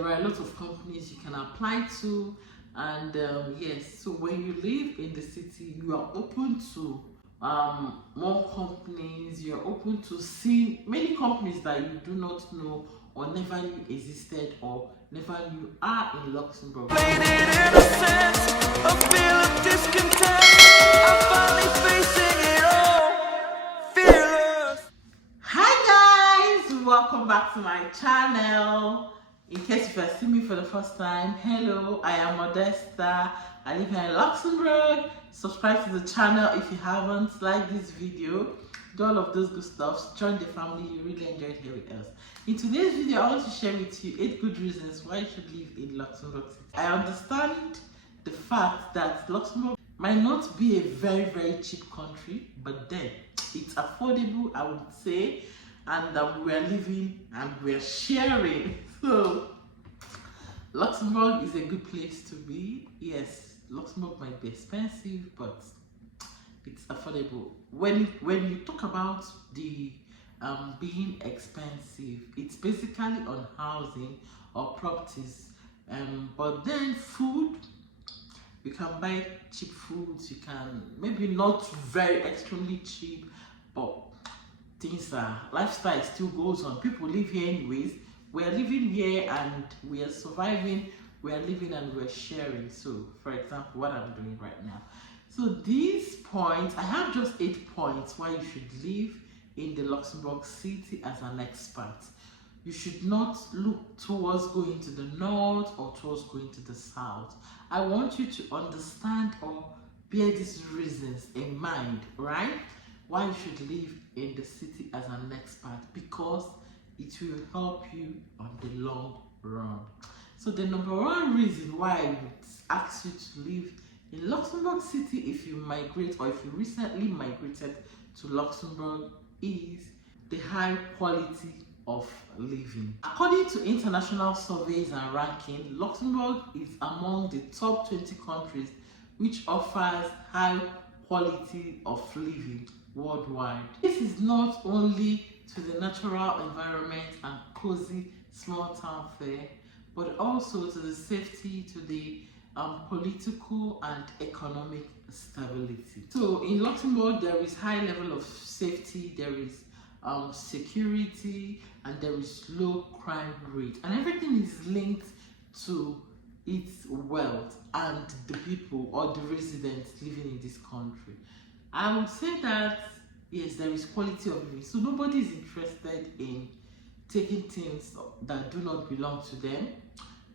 there are a lot of companies you can apply to, and yes, so when you live in the city, you are open to more companies. You're open to seeing many companies that you do not know or never knew existed or never knew are in Luxembourg. Hi guys, welcome back to my channel. In case if you are seeing me for the first time, hello, I am Modesta. I live here in Luxembourg. Subscribe to the channel if you haven't. Like this video, do all of those good stuff. Join the family, you really enjoyed here with us. In today's video, I want to share with you 8 good reasons why you should live in Luxembourg City. I understand the fact that Luxembourg might not be a very cheap country, but then it's affordable, I would say, and we're living and we're sharing. So Luxembourg is a good place to be. Yes, Luxembourg might be expensive, but it's affordable. When you talk about the being expensive, it's basically on housing or properties, but then food, you can buy cheap foods. You can maybe not very extremely cheap, but things are, lifestyle still goes on. People live here anyways. We're living here and we are surviving. We are living and we're sharing. So for example, what I'm doing right now. So these points, I have just 8 points why you should live in the Luxembourg City as an expat. You should not look towards going to the north or towards going to the south. I want you to understand or bear these reasons in mind, right? Why you should live in the city as an expat, because it will help you on the long run. So the number 1 reason why I would ask you to live in Luxembourg City if you migrate or if you recently migrated to Luxembourg is the high quality of living. According to international surveys and ranking, Luxembourg is among the top 20 countries which offers high quality of living worldwide. This is not only to the natural environment and cozy small town fare, but also to the safety, to the political and economic stability. So in Luxembourg, there is high level of safety, there is security, and there is low crime rate, and everything is linked to its wealth and the people or the residents living in this country. I would say that yes, there is quality of living, so nobody is interested in taking things that do not belong to them.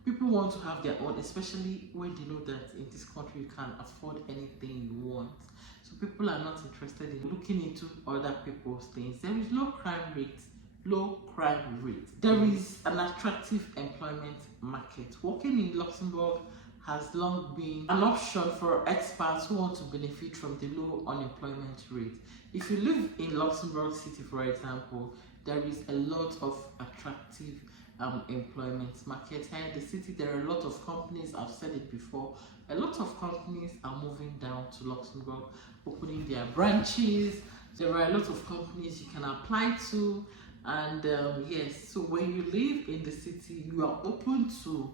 People want to have their own, especially when they know that in this country you can afford anything you want. So people are not interested in looking into other people's things. There is low crime rate, low crime rate. There is an attractive employment market. Working in Luxembourg has long been an option for expats who want to benefit from the low unemployment rate. If you live in Luxembourg City, for example, there is a lot of attractive employment market here in the city. There are a lot of companies, I've said it before, a lot of companies are moving down to Luxembourg, opening their branches. There are a lot of companies you can apply to, and yes, so when you live in the city, you are open to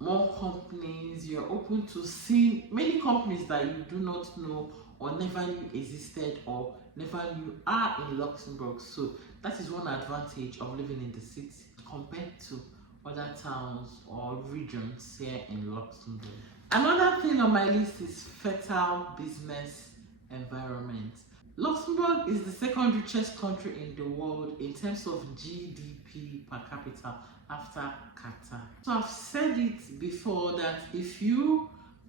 more companies. You're open to seeing many companies that you do not know or never knew existed or never knew are in Luxembourg. So that is one advantage of living in the city compared to other towns or regions here in Luxembourg. Another thing on my list is fertile business environment. Luxembourg is the second richest country in the world in terms of GDP per capita after Qatar. So I've said it before that if you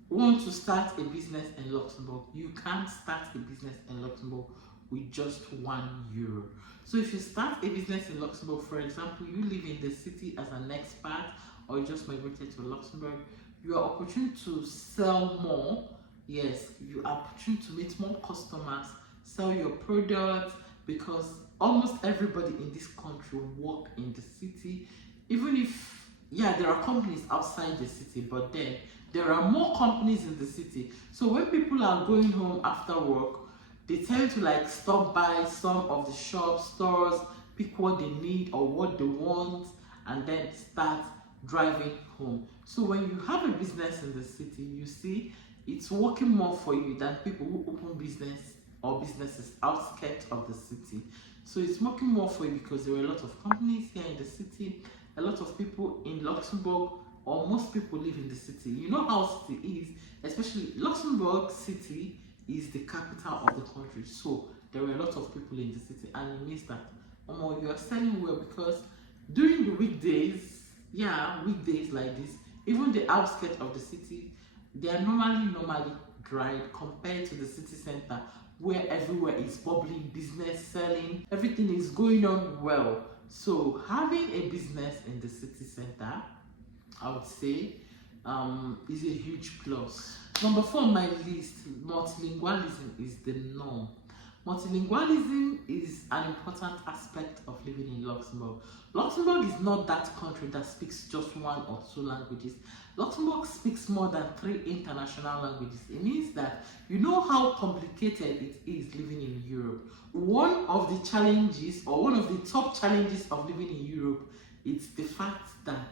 want to start a business in Luxembourg, you can start a business in Luxembourg with just €1. So if you start a business in Luxembourg, for example, you live in the city as an expat or you just migrated to Luxembourg, you are opportune to sell more. Yes, you are opportune to meet more customers, sell your products, because almost everybody in this country work in the city. Even if, yeah, there are companies outside the city, but then there are more companies in the city. So when people are going home after work, they tend to like stop by some of the shops, stores, pick what they need or what they want, and then start driving home. So when you have a business in the city, you see it's working more for you than people who open business or businesses outskirts of the city. So it's working more for you because there are a lot of companies here in the city, a lot of people in Luxembourg, or most people live in the city. You know how city is, especially Luxembourg city is the capital of the country. So there are a lot of people in the city, and it means that you are selling well because during the weekdays, weekdays like this, even the outskirts of the city, they are normally dry compared to the city center where everywhere is bubbling, business, selling, everything is going on well. So having a business in the city center, I would say, is a huge plus. Number 4 on my list, multilingualism is the norm. Multilingualism is an important aspect of living in Luxembourg. Luxembourg is not that country that speaks just 1 or 2 languages. Luxembourg speaks more than 3 international languages. It means that you know how complicated it is living in Europe. One of the challenges, or one of the top challenges of living in Europe, is the fact that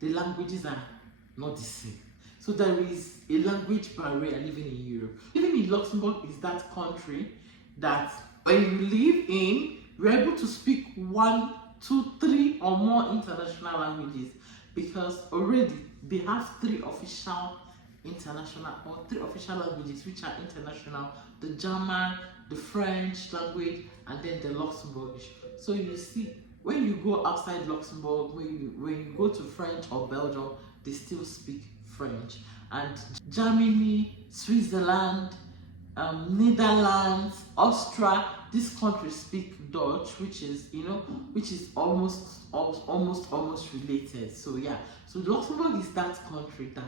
the languages are not the same. So there is a language barrier living in Europe. Living in Luxembourg is that country that when you live in, you're able to speak 1, 2, 3 or more international languages, because already they have 3 official international or 3 official languages which are international: the German, the French language, and then the Luxembourgish. So you see, when you go outside Luxembourg, when you go to French or Belgium, they still speak French. And Germany, Switzerland, Netherlands, Austria, these countries speak Dutch, which is almost related. So yeah, so Luxembourg is that country that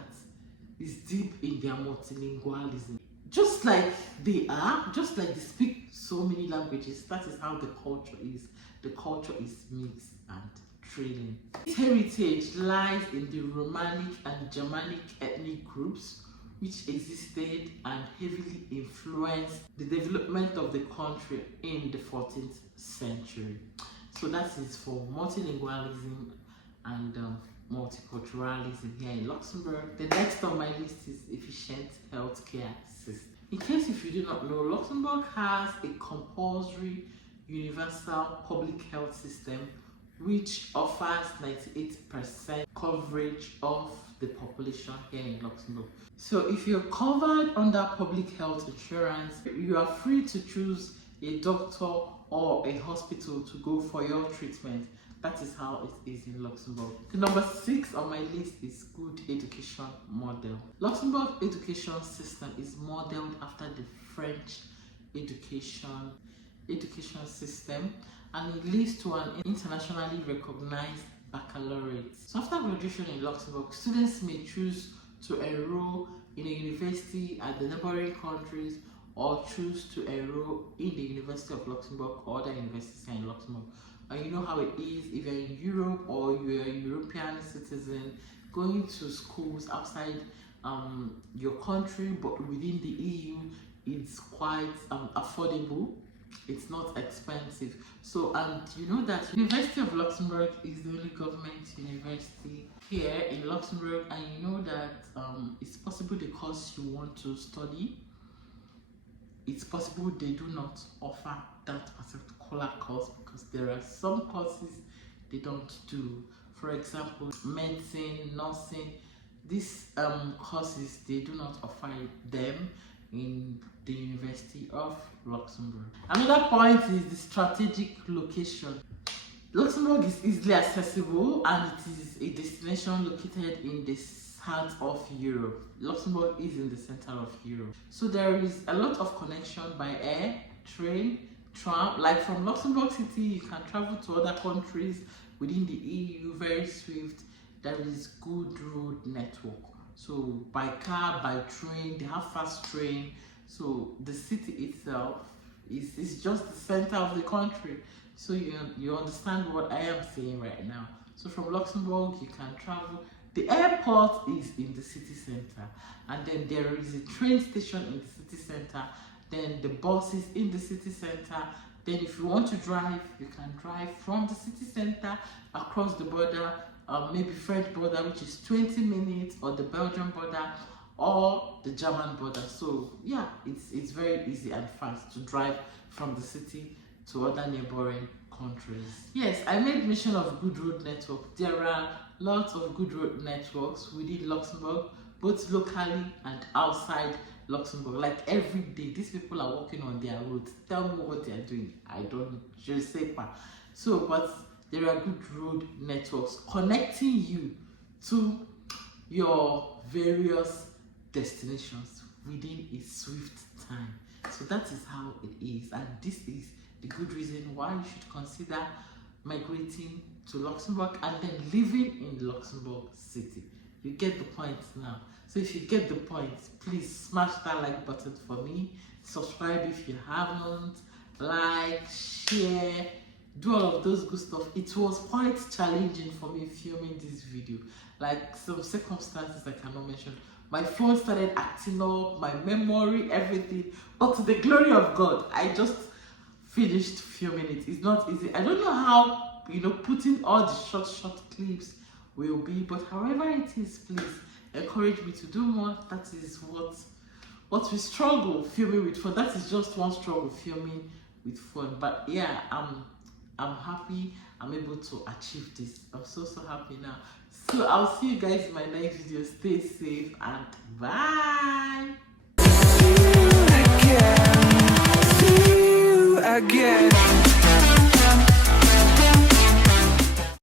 is deep in their multilingualism. Just like they speak so many languages, that is how the culture is. The culture is mixed and trading. Its heritage lies in the Romanic and Germanic ethnic groups which existed and heavily influenced the development of the country in the 14th century. So that is for multilingualism and multiculturalism here in Luxembourg. The next on my list is efficient healthcare system. In case if you do not know, Luxembourg has a compulsory universal public health system which offers 98% coverage of the population here in Luxembourg. So if you're covered under public health insurance, you are free to choose a doctor or a hospital to go for your treatment. That is how it is in Luxembourg. The number 6 on my list is good education model. Luxembourg education system is modeled after the French education system, and it leads to an internationally recognized baccalaureate. So after graduation in Luxembourg, students may choose to enroll in a university at the neighboring countries, or choose to enroll in the University of Luxembourg or other universities here in Luxembourg. And you know how it is if you're in Europe or you're a European citizen going to schools outside your country but within the EU, it's quite affordable. It's not expensive. So, and you know that University of Luxembourg is the only government university here in Luxembourg, and you know that it's possible the course you want to study, it's possible they do not offer that particular course, because there are some courses they don't do. For example, medicine, nursing, these courses, they do not offer them in the University of Luxembourg. Another point is the strategic location. Luxembourg is easily accessible and it is a destination located in the heart of Europe. Luxembourg is in the center of Europe. So there is a lot of connection by air, train, tram. Like from Luxembourg City, you can travel to other countries within the EU very swift. There is good road network. So by car, by train, they have fast train. So the city itself is just the center of the country. So you understand what I am saying right now. So from Luxembourg, you can travel. The airport is in the city center, and then there is a train station in the city center. Then the bus is in the city center. Then if you want to drive, you can drive from the city center across the border maybe French border, which is 20 minutes, or the Belgian border, or the German border. So yeah, it's very easy and fast to drive from the city to other neighboring countries. Yes, I made mention of good road network. There are lots of good road networks within Luxembourg, both locally and outside Luxembourg. Like every day, these people are working on their roads. Tell me what they are doing. I don't, je sais pas. So, but there are good road networks connecting you to your various destinations within a swift time. So that is how it is, and this is the good reason why you should consider migrating to Luxembourg and then living in Luxembourg City. You get the point now. So if you get the point, please smash that like button for me, subscribe if you haven't, like, share, do all of those good stuff. It was quite challenging for me filming this video, like some circumstances I cannot mention. My phone started acting up, my memory, everything, but to the glory of God, I just finished filming it. It's not easy. I don't know how, putting all the short clips will be, but however it is, please encourage me to do more. That is what we struggle filming with fun. That is just one struggle, filming with fun. But yeah, I'm happy I'm able to achieve this. I'm so happy now. So I'll see you guys in my next video. Stay safe and bye. See you again.